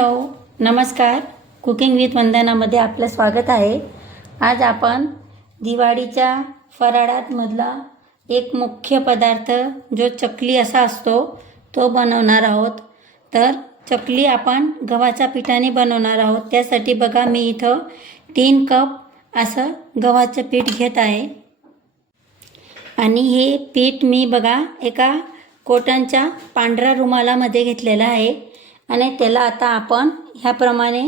Hello नमस्कार. Cooking with वंदनामध्ये आपलं स्वागत आहे. आज आपण दिवाळीच्या फराळातमधला एक मुख्य पदार्थ जो चकली असा असतो तो बनवणार आहोत. तर चकली आपण गव्हाच्या पिठाने बनवणार आहोत. त्यासाठी बघा मी इथं तीन कप असं गव्हाचं पीठ घेत आहे. आणि हे पीठ मी बघा एका कोटांच्या पांढऱ्या रुमालामध्ये घेतलेलं आहे. आणि त्याला आता आपण ह्याप्रमाणे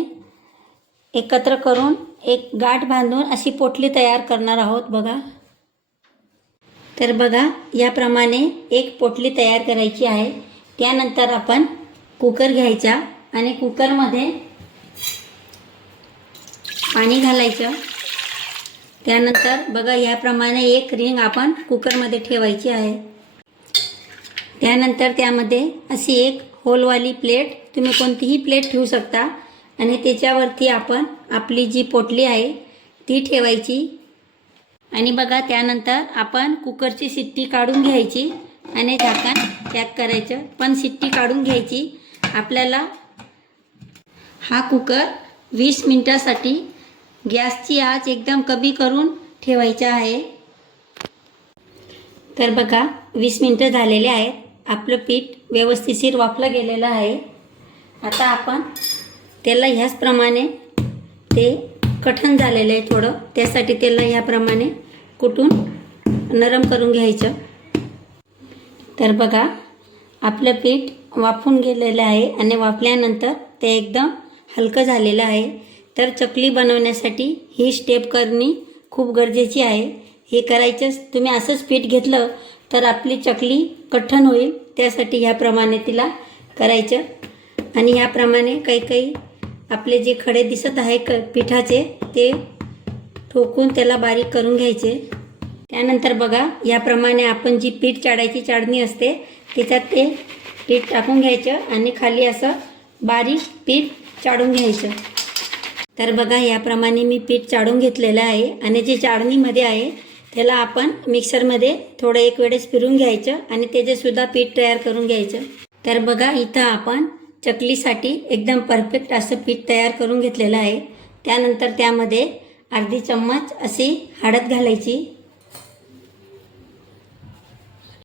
एकत्र करून एक गाठ बांधून अशी पोटली तयार करणार आहोत बघा. तर बघा याप्रमाणे एक पोटली तयार करायची आहे. त्यानंतर आपण कुकर घ्यायचा आणि कुकरमध्ये पाणी घालायचं. त्यानंतर बघा याप्रमाणे एक रिंग आपण कुकरमध्ये ठेवायची आहे. त्यानंतर त्यामध्ये अशी एक होलवाली प्लेट तुम्ही कोणतीही प्लेट ठेवू शकता. आणि त्याच्यावरती आपण आपली जी पोटली आहे ती ठेवायची. आणि बघा त्यानंतर आपण कुकरची शिट्टी काढून घ्यायची. आणि झाकण पॅक करायचं. पण शिट्टी काढून घ्यायची. आपल्याला हा कुकर वीस मिनटासाठी गॅसची आच एकदम कमी करून ठेवायचा आहे. तर बघा वीस मिनटं झालेले आहेत. आपलं पीठ व्यवस्थिशीर वाफलं गेलेलं आहे. आता आपण त्याला ह्याचप्रमाणे ते कठण झालेलं आहे थोडं. त्यासाठी त्याला ह्याप्रमाणे कुटून नरम करून घ्यायचं. तर बघा आपलं पीठ वाफून गेलेलं आहे आणि वाफल्यानंतर ते एकदम हलकं झालेलं आहे. तर चकली बनवण्यासाठी ही स्टेप करणे खूप गरजेची आहे. हे करायचंच तुम्ही असंच पीठ घेतलं तर आपली चकली कठ्ठण होईल. त्यासाठी ह्याप्रमाणे तिला करायचं. आणि ह्याप्रमाणे काही काही आपले जे खडे दिसत आहे क पिठाचे ते ठोकून त्याला बारीक करून घ्यायचे. त्यानंतर बघा याप्रमाणे आपण जी पीठ चाडायची चाळणी असते त्याच्यात ते पीठ टाकून घ्यायचं आणि खाली असं बारीक पीठ चाडून घ्यायचं. तर बघा याप्रमाणे मी पीठ चाडून घेतलेलं आहे. आणि जे चाळणीमध्ये आहे त्याला आपण मिक्सरमध्ये थोडं एक वेळेस फिरून घ्यायचं आणि त्याचेसुद्धा पीठ तयार करून घ्यायचं. तर बघा इथं आपण चकलीसाठी एकदम परफेक्ट असं पीठ तयार करून घेतलेलं आहे. त्यानंतर त्यामध्ये अर्धी चम्मच अशी हळद घालायची.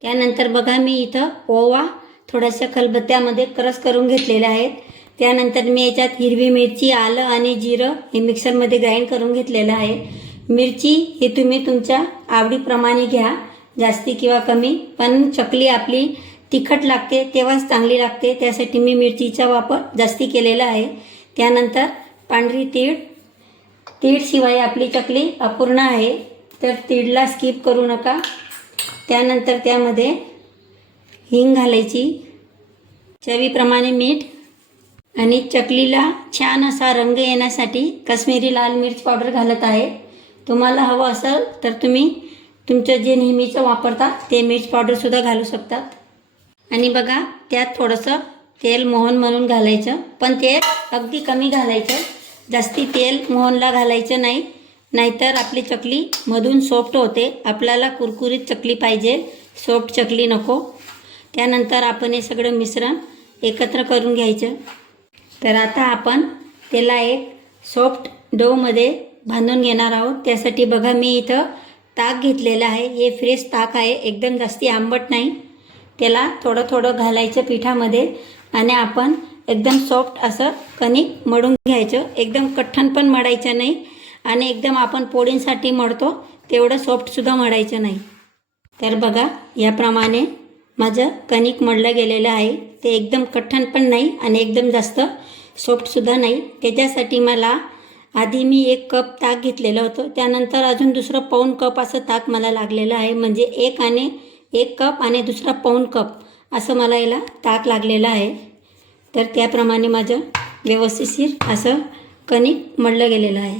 त्यानंतर बघा मी इथं ओवा थोड्याशा खलबत्त्यामध्ये क्रस करून घेतलेल्या आहेत. त्यानंतर मी याच्यात हिरवी मिरची आलं आणि जिरं हे मिक्सरमध्ये ग्राइंड करून घेतलेलं आहे. मिरची ही तुम्ही तुमच्या आवडीप्रमाणे घ्या. जास्ती किंवा कमी पण चकली आपली तिखट लागते तेव्हाच चांगली लागते. त्यासाठी मी मिरचीचा वापर जास्ती केलेला आहे. त्यानंतर पांढरी तीळ. तीळशिवाय आपली चकली अपूर्ण आहे. तर तीळला स्किप करू नका. त्यानंतर त्यामध्ये हिंग घालायची. चवीप्रमाणे मीठ आणि चकलीला छान असा रंग येण्यासाठी कश्मीरी लाल मिर्च पावडर घालत आहे. तुम्हाला हवं असेल तर तुम्ही तुमचं जे नेहमीचं वापरता ते मिर्च पावडरसुद्धा घालू शकतात. आणि बघा त्यात थोडंसं तेल मोहन म्हणून घालायचं पण ते अगदी कमी घालायचं. जास्ती तेल मोहनला घालायचं नाही नाहीतर आपली चकली मधून सॉफ्ट होते. आपल्याला कुरकुरीत चकली पाहिजे. सॉफ्ट चकली नको. त्यानंतर आपण हे सगळं मिश्रण एकत्र करून घ्यायचं. तर आता आपण त्याला एक सॉफ्ट डोमध्ये बांधून घेणार आहोत. त्यासाठी बघा मी इथं ताक घेतलेलं आहे. हे फ्रेश ताक आहे. एकदम जास्ती आंबट नाही. त्याला थोडं थोडं घालायचं पिठामध्ये आणि आपण एकदम सॉफ्ट असं कणिक मळून घ्यायचं. एकदम कठ्ठण पण मळायचं नाही आणि एकदम आपण पोळींसाठी मळतो तेवढं सॉफ्टसुद्धा मळायचं नाही. तर बघा याप्रमाणे माझं कणिक मळलं गेलेलं आहे. ते एकदम कठ्ठण पण नाही आणि एकदम जास्त सॉफ्टसुद्धा नाही. त्याच्यासाठी मला आधी मी एक कप ताक घेतलेलं होतं. त्यानंतर अजून दुसरं पाऊण कप असं ताक मला लागलेलं आहे. म्हणजे एक आणि एक कप आणि दुसरा पाऊण कप असं मला याला ताक लागलेलं आहे. तर त्याप्रमाणे माझं व्यवस्थितशीर असं कणिक मळलं गेलेलं आहे.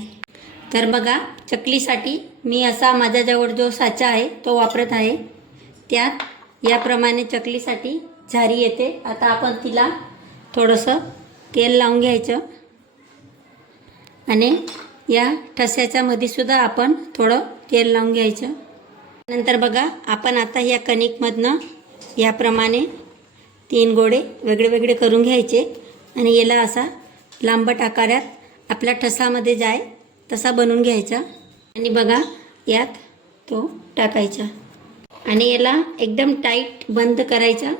तर बघा चकलीसाठी मी असा माझ्याजवळ जो साचा आहे तो वापरत आहे. त्यात याप्रमाणे चकलीसाठी झारी येते. आता आपण तिला थोडंसं तेल लावून घ्यायचं. आणि या ठस्याच्यामध्ये सुद्धा आपण थोडं तेल लावून घ्यायचं. नंतर बघा आपण आता या कणिकमधनं याप्रमाणे तीन गोळे वेगळे वेगळे करून घ्यायचे आणि याला असा लांबट आकारात आपल्या ठसामध्ये जाय तसा बनवून घ्यायचा. आणि बघा यात तो टाकायचा. आणि याला एकदम टाईट बंद करायचा.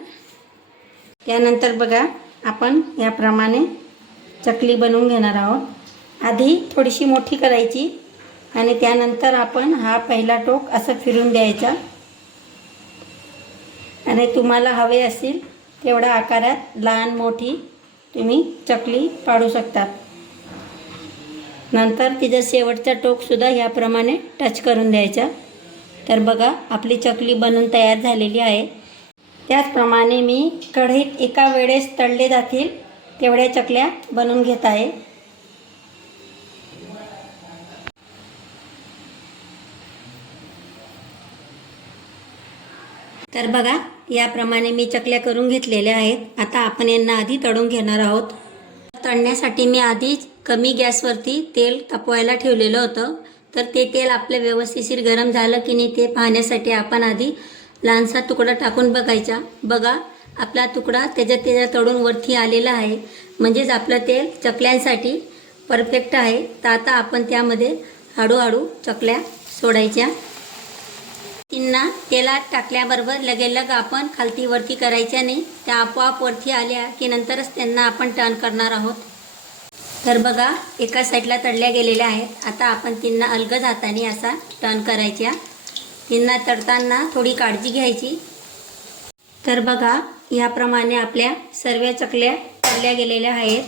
त्यानंतर बघा आपण याप्रमाणे चकली बनवून घेणार आहोत. आधी थोडीशी मोठी करायची आणि त्यानंतर आपण हा पहिला टोक असं फिरून द्यायचा. आणि तुम्हाला हवे असतील तेवढ्या आकारात लहान मोठी तुम्ही चकली पाडू शकतात. नंतर तिचं शेवटचा टोकसुद्धा ह्याप्रमाणे टच करून द्यायचा. तर बघा आपली चकली बनून तयार झालेली आहे. त्याचप्रमाणे मी कढईत एका वेळेस तळले जातील तेवढ्या चकल्या बनवून घेत आहे. तर बघा याप्रमाणे मी चकल्या करून घेतलेल्या आहेत. आता आपण यांना आधी तळून घेणार आहोत. तळण्यासाठी मी आधीच कमी गॅसवरती तेल तापवायला ठेवलेलं होतं. तर ते तेल आपलं व्यवस्थिशीर गरम झालं की नाही ते पाहण्यासाठी आपण आधी लहानसा तुकडा टाकून बघायचा. बघा आपला तुकडा त्याच्यात त्याच्या तळून वरती आलेला आहे. म्हणजेच आपलं तेल चकल्यांसाठी परफेक्ट आहे. तर आता आपण त्यामध्ये हळूहळू चकल्या सोडायच्या. तिन्ना तेलात टाकल्याबरोबर लगेलग आपण खालती वरती करायच्या नाही. त्या आपोआप वरती आल्या की नंतरच त्यांना आपण टर्न करणार आहोत. तर बघा एका साईडला तळल्या गेलेल्या आहेत. आता आपण तिन्ना अलगद हाताने असा टर्न करायच्या. तिन्ना तळताना थोडी काळजी घ्यायची. तर बघा याप्रमाणे आपल्या सर्व चकल्या तळल्या गेलेल्या आहेत.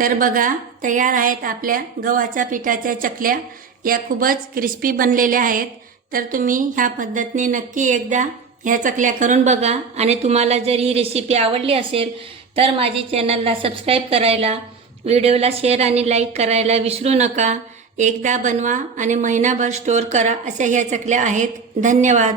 तर बघा तयार आहेत आपल्या गव्हाच्या पिठाच्या चकल्या. या खूपच क्रिस्पी बनलेल्या आहेत. तर तुम्ही ह्या पद्धतीने नक्की एकदा ह्या चकल्या करून बघा. आणि तुम्हाला जर ही रेसिपी आवडली असेल तर माझी चॅनलला सबस्क्राईब करायला व्हिडिओला शेअर आणि लाईक करायला विसरू नका. एकदा बनवा आणि महिनाभर स्टोअर करा अशा ह्या चकल्या आहेत. धन्यवाद.